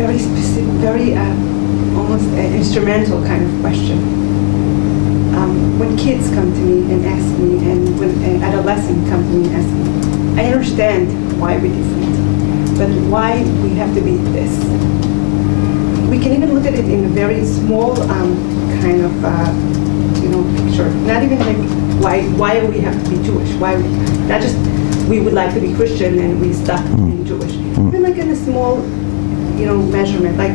very specific, very almost instrumental kind of question. When kids come to me and ask me, and when adolescents come to me and ask me, I understand why we're different, but why we have to be this? We can even look at it in a very small kind of picture. Not even like why we have to be Jewish. Why not just we would like to be Christian and we stuck in Jewish. Even like in a small measurement, like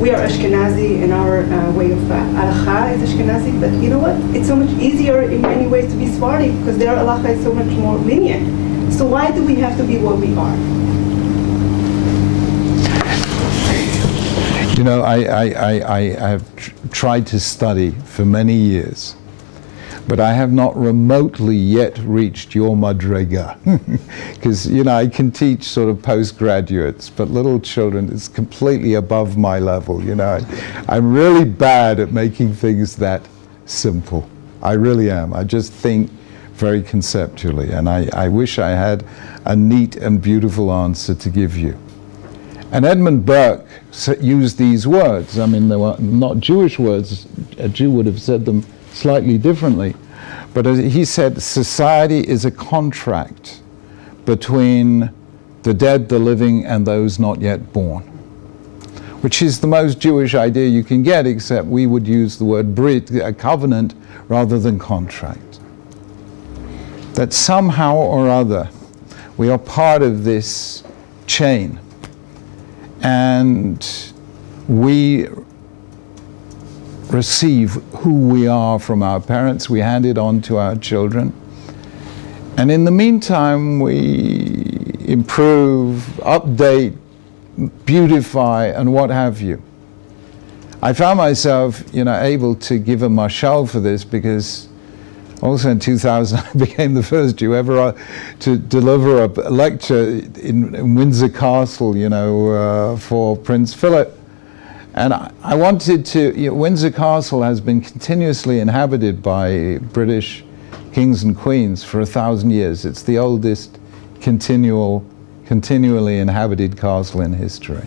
we are Ashkenazi and our way of halacha is Ashkenazi, but you know what? It's so much easier in many ways to be Sephardi because their halacha is so much more lenient. So why do we have to be what we are? You know, I have tried to study for many years, but I have not remotely yet reached your madrega. Because, I can teach sort of postgraduates, but little children is completely above my level, I'm really bad at making things that simple. I really am. I just think very conceptually, and I wish I had a neat and beautiful answer to give you. And Edmund Burke used these words. I mean, they were not Jewish words. A Jew would have said them slightly differently. But he said, society is a contract between the dead, the living, and those not yet born, which is the most Jewish idea you can get, except we would use the word brit, a covenant, rather than contract. That somehow or other, we are part of this chain. And we receive who we are from our parents, we hand it on to our children. And in the meantime, we improve, update, beautify, and what have you. I found myself, able to give a mashal for this because also in 2000, I became the first Jew ever to deliver a lecture in Windsor Castle, for Prince Philip. And I wanted to, Windsor Castle has been continuously inhabited by British kings and queens for 1,000 years. It's the oldest continually inhabited castle in history.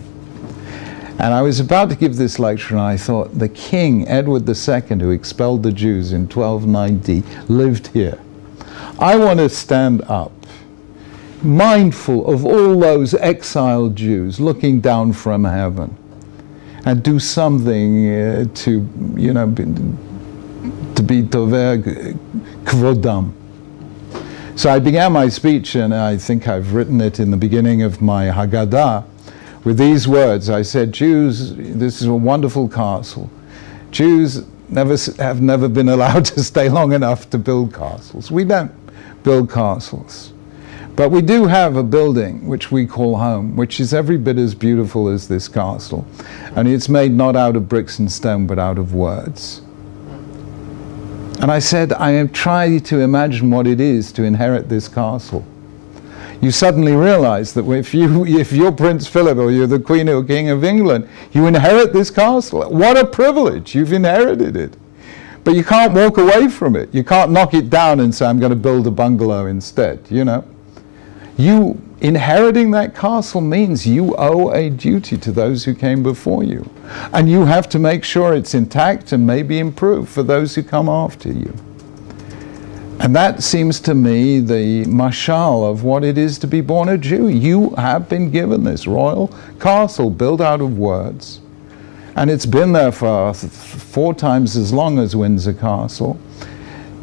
And I was about to give this lecture, and I thought, the king, Edward II, who expelled the Jews in 1290, lived here. I want to stand up, mindful of all those exiled Jews looking down from heaven, and do something to be tover kvodam. So I began my speech, and I think I've written it in the beginning of my Haggadah, with these words. I said, Jews, this is a wonderful castle. Jews have never been allowed to stay long enough to build castles. We don't build castles. But we do have a building which we call home, which is every bit as beautiful as this castle. And it's made not out of bricks and stone, but out of words. And I said, I have tried to imagine what it is to inherit this castle. You suddenly realize that if you're Prince Philip or you're the Queen or King of England, you inherit this castle. What a privilege, you've inherited it. But you can't walk away from it. You can't knock it down and say, I'm going to build a bungalow instead, You inheriting that castle means you owe a duty to those who came before you. And you have to make sure it's intact and maybe improved for those who come after you. And that seems to me the mashal of what it is to be born a Jew. You have been given this royal castle built out of words. And it's been there for 4 times as long as Windsor Castle.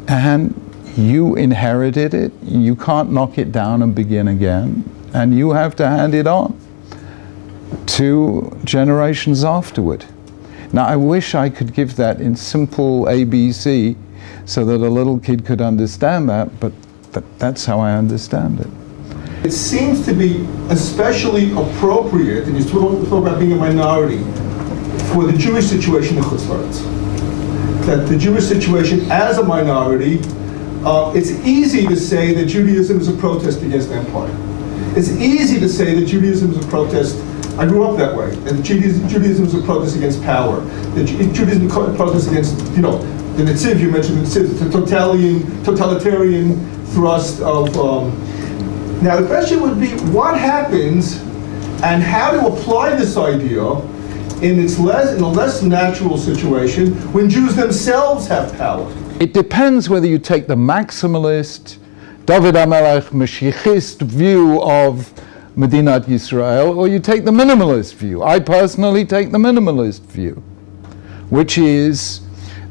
And you inherited it. You can't knock it down and begin again. And you have to hand it on to generations afterward. Now, I wish I could give that in simple ABC so that a little kid could understand that, but that's how I understand it. It seems to be especially appropriate, and you talk about being a minority, for the Jewish situation in Chutz La'aretz. That the Jewish situation as a minority, it's easy to say that Judaism is a protest against empire. It's easy to say that Judaism is a protest. I grew up that way, and Judaism is a protest against power. That Judaism is a protest against, the Netziv, you mentioned the Netziv, the totalitarian thrust of. Now the question would be, what happens, and how to apply this idea in a less natural situation when Jews themselves have power? It depends whether you take the maximalist, David HaMelech, Mashiachist view of Medinat Yisrael, or you take the minimalist view. I personally take the minimalist view, which is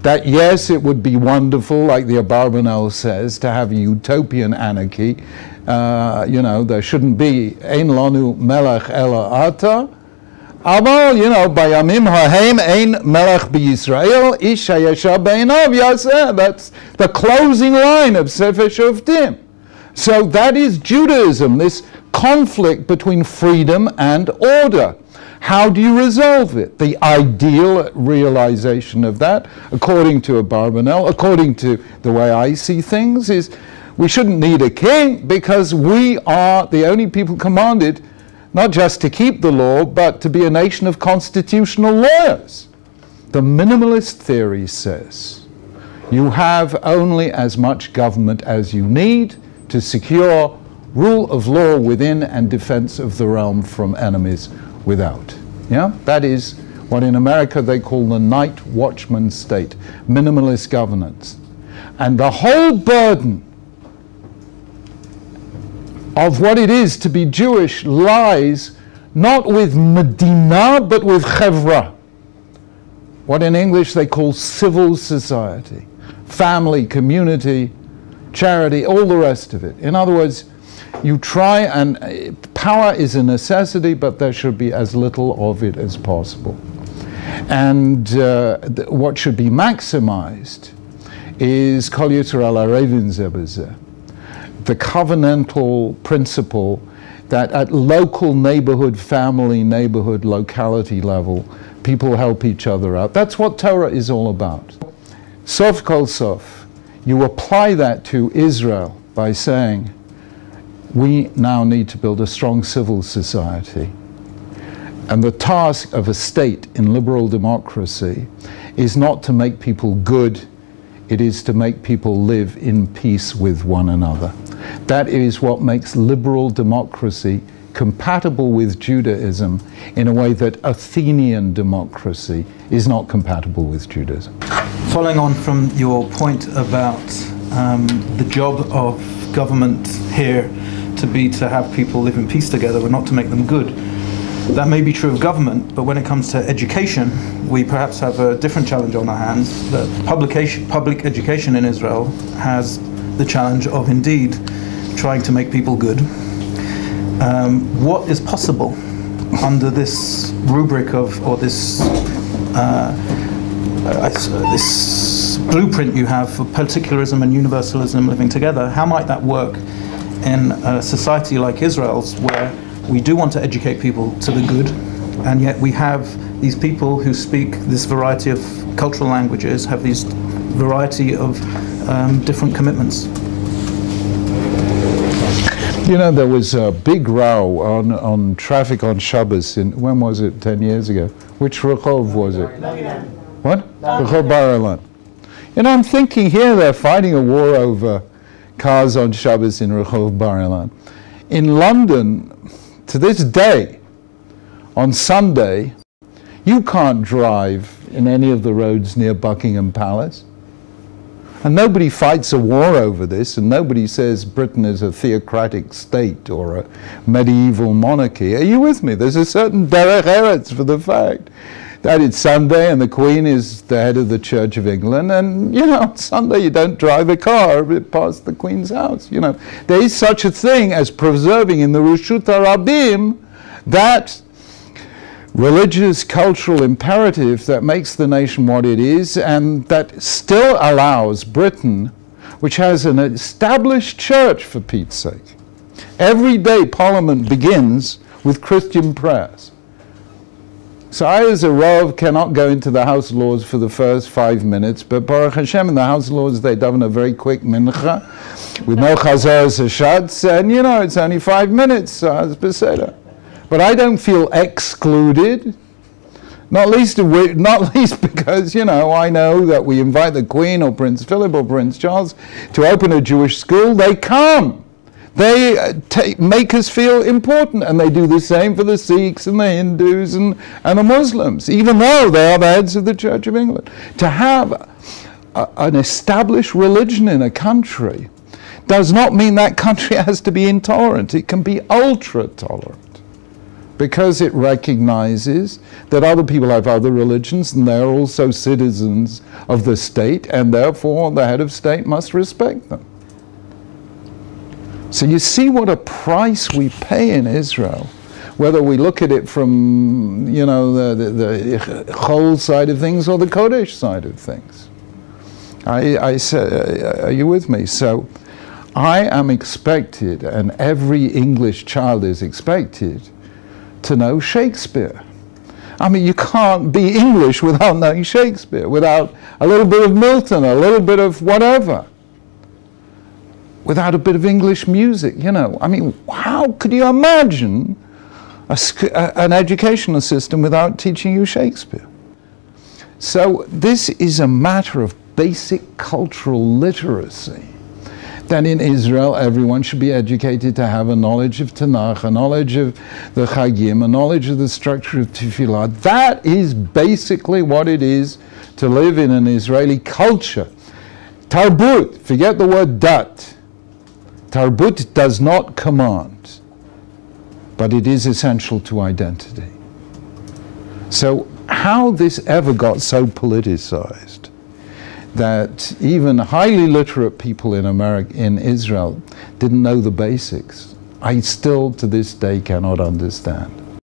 that yes, it would be wonderful, like the Abarbanel says, to have a utopian anarchy. There shouldn't be Ein Lanu Melech Ela Ata. Aval, Bayamim Hahem Ein Melech BeYisrael Ish Hayashar Be'einav Yaseh. That's the closing line of Sefer Shoftim. So that is Judaism, this conflict between freedom and order. How do you resolve it? The ideal realization of that, according to Abarbanel, according to the way I see things, is we shouldn't need a king because we are the only people commanded not just to keep the law, but to be a nation of constitutional lawyers. The minimalist theory says you have only as much government as you need to secure rule of law within and defense of the realm from enemies without. Yeah? That is what in America they call the night watchman state, minimalist governance. And the whole burden of what it is to be Jewish lies not with Medina, but with Chevra, what in English they call civil society, family, community, charity, all the rest of it. In other words, you try, and power is a necessity, but there should be as little of it as possible. And what should be maximized is Kol Yisrael Arevin Zeh B'zeh, the covenantal principle that at local neighborhood, family, neighborhood, locality level, people help each other out. That's what Torah is all about. Sof kol sof, you apply that to Israel by saying, we now need to build a strong civil society. And the task of a state in liberal democracy is not to make people good, it is to make people live in peace with one another. That is what makes liberal democracy compatible with Judaism in a way that Athenian democracy is not compatible with Judaism. Following on from your point about the job of government here to be to have people live in peace together and not to make them good. That may be true of government, but when it comes to education, we perhaps have a different challenge on our hands. That public education in Israel has the challenge of indeed trying to make people good. What is possible under this rubric of, or this blueprint you have for particularism and universalism living together? How might that work in a society like Israel's, where we do want to educate people to the good, and yet we have these people who speak this variety of cultural languages, have these variety of different commitments? There was a big row on traffic on Shabbos when was it, 10 years ago? Which Rehov was it? What? Rehov Bar Ilan. I'm thinking here they're fighting a war over cars on Shabbos in Rehov Bar Ilan. In London, to this day, on Sunday, you can't drive in any of the roads near Buckingham Palace. And nobody fights a war over this, and nobody says Britain is a theocratic state or a medieval monarchy. Are you with me? There's a certain derech eretz for the fact that it's Sunday and the Queen is the head of the Church of England, and on Sunday you don't drive a car past the Queen's house. There is such a thing as preserving in the Reshut HaRabim that religious, cultural imperative that makes the nation what it is, and that still allows Britain, which has an established church, for Pete's sake. Every day Parliament begins with Christian prayers. So I, as a Rav, cannot go into the House of Lords for the first 5 minutes, but Baruch Hashem, in the House of Lords, they daven a very quick mincha with no chazaras hashatz, and it's only 5 minutes, so it's beseder. But I don't feel excluded, not least because, I know that we invite the Queen or Prince Philip or Prince Charles to open a Jewish school. They come. They make us feel important, and they do the same for the Sikhs and the Hindus and the Muslims, even though they are the heads of the Church of England. To have an established religion in a country does not mean that country has to be intolerant. It can be ultra-tolerant, because it recognizes that other people have other religions and they're also citizens of the state, and therefore the head of state must respect them. So you see what a price we pay in Israel, whether we look at it from, you know, the Chol side of things or the Kodesh side of things. I say, are you with me? So I am expected, and every English child is expected, to know Shakespeare. I mean, you can't be English without knowing Shakespeare, without a little bit of Milton, a little bit of whatever, without a bit of English music, you know. I mean, how could you imagine an educational system without teaching you Shakespeare? So this is a matter of basic cultural literacy, that in Israel everyone should be educated to have a knowledge of Tanakh, a knowledge of the Chagim, a knowledge of the structure of Tefillah. That is basically what it is to live in an Israeli culture. Tarbut, forget the word dat. Tarbut does not command, but it is essential to identity. So how this ever got so politicized that even highly literate people in Israel didn't know the basics, I still to this day cannot understand.